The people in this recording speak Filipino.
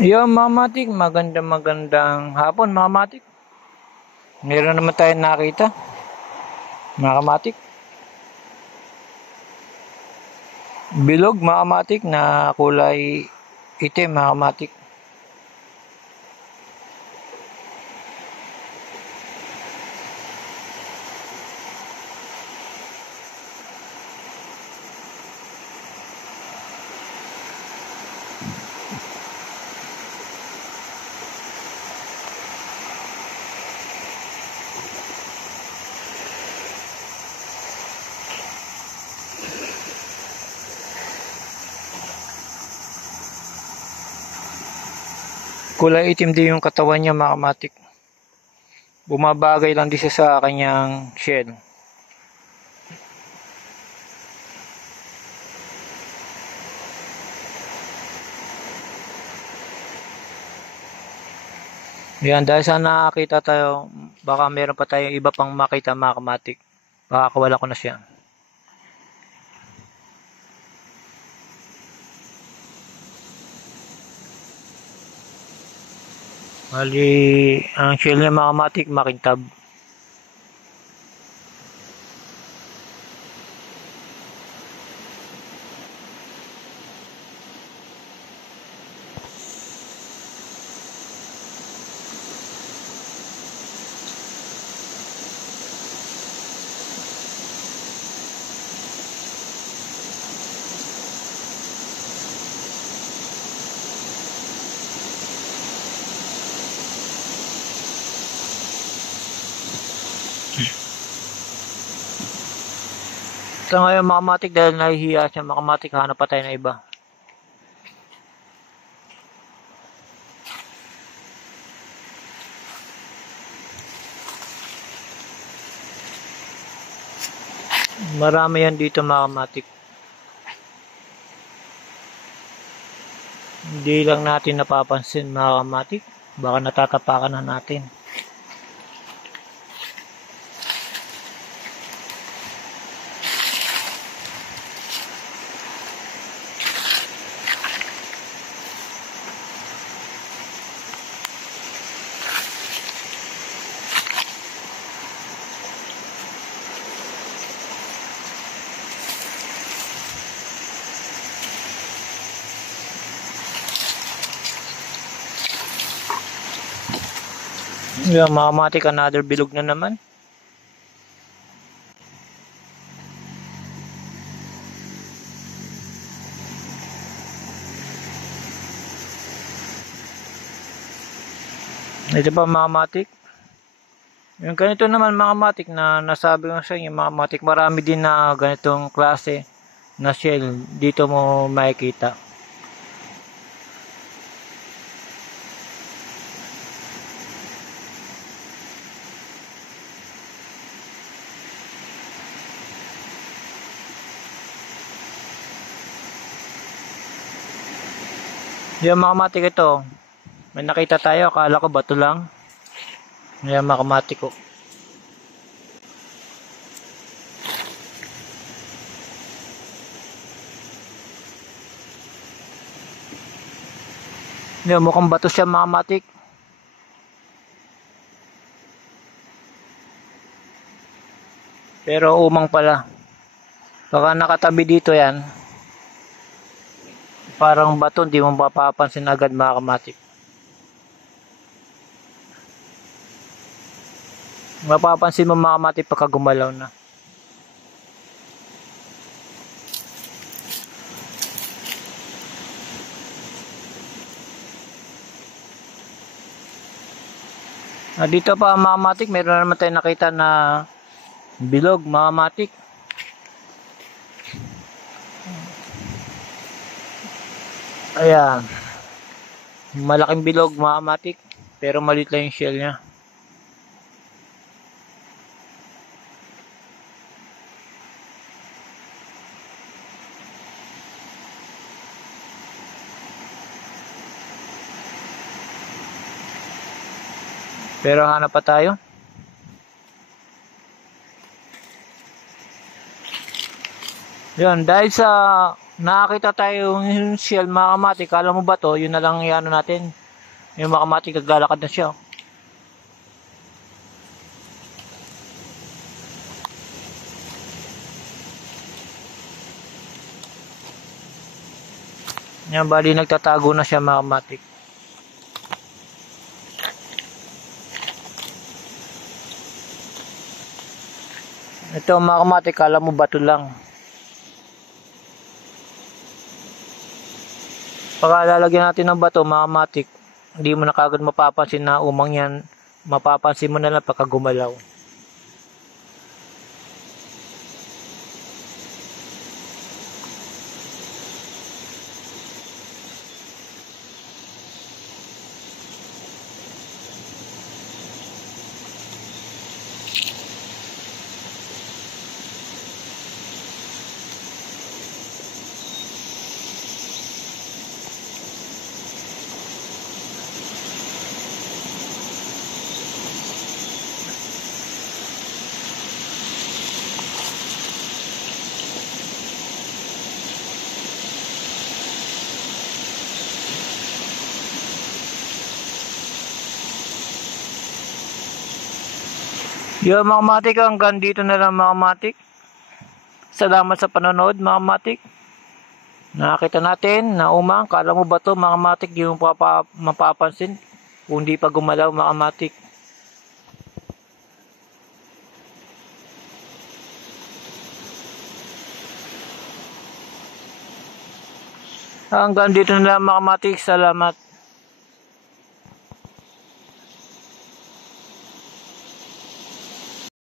Yo, Mamatik, magandang hapon, Mamatik. Meron naman tayong nakita, mga kamatik. Bilog, mga kamatik, na kulay itim, mga kamatik. Kulay itim din yung katawan niya, mga kamatik. Bumabagay lang din siya sa kanyang shell. Yan, dahil sa nakakita tayo, baka meron pa tayong iba pang makita, mga kamatik. Baka kawala ko na siya. Bali, ang shell niya, mga kamatik, makintab. So ngayon, mga kamatik, dahil nahihiya siya, mga kamatik, hanap pa tayo na iba. Marami yan dito, mga kamatik. Hindi lang natin napapansin, mga kamatik. Baka natatapakan na natin. Yung mga kamatik, another bilog na naman. Ito pa, mga kamatik. Yung ganito naman, mga kamatik, na nasabi ko sa inyo, mga kamatik, marami din na ganitong klase na shell dito mo makikita. Yung mga kamatik, ito, may nakita tayo, akala ko bato lang. Yung mga kamatik ko. Yung mukhang bato siya, mga kamatik. Pero umang pala. Baka nakatabi dito yan. Parang bato, hindi mo mapapansin agad, mga kamatik. Mapapansin mo, mga kamatik, pagka gumalaw na. Dito pa, mga kamatik, meron na naman tayo nakita na bilog, mga kamatik. Ayan. Malaking bilog, mga kamatik. Pero maliit lang yung shell niya. Pero hanap pa tayo. Yun, dahil sa Nakakita tayo yung shell mga kamatik. Kala mo ba to? Yun na lang yung ano natin. Yung mga kamatik naglalakad na siya. Yan, bali nagtatago na siya mga kamatik. Ito mga kamatik, kala mo bato lang. Pagka lalagyan natin ng bato mga kamatik, hindi mo na kagad mapapansin na umang yan. Mapapansin mo na lang pagka gumalaw. Yo mga kamatik, hanggang dito na lang mga kamatik. Salamat sa panonood mga kamatik. Nakita natin na umang, kala mo ba to mga kamatik, di mo mapapansin kung di pa gumalaw mga kamatik. Hanggang dito na lang mga kamatik. Salamat.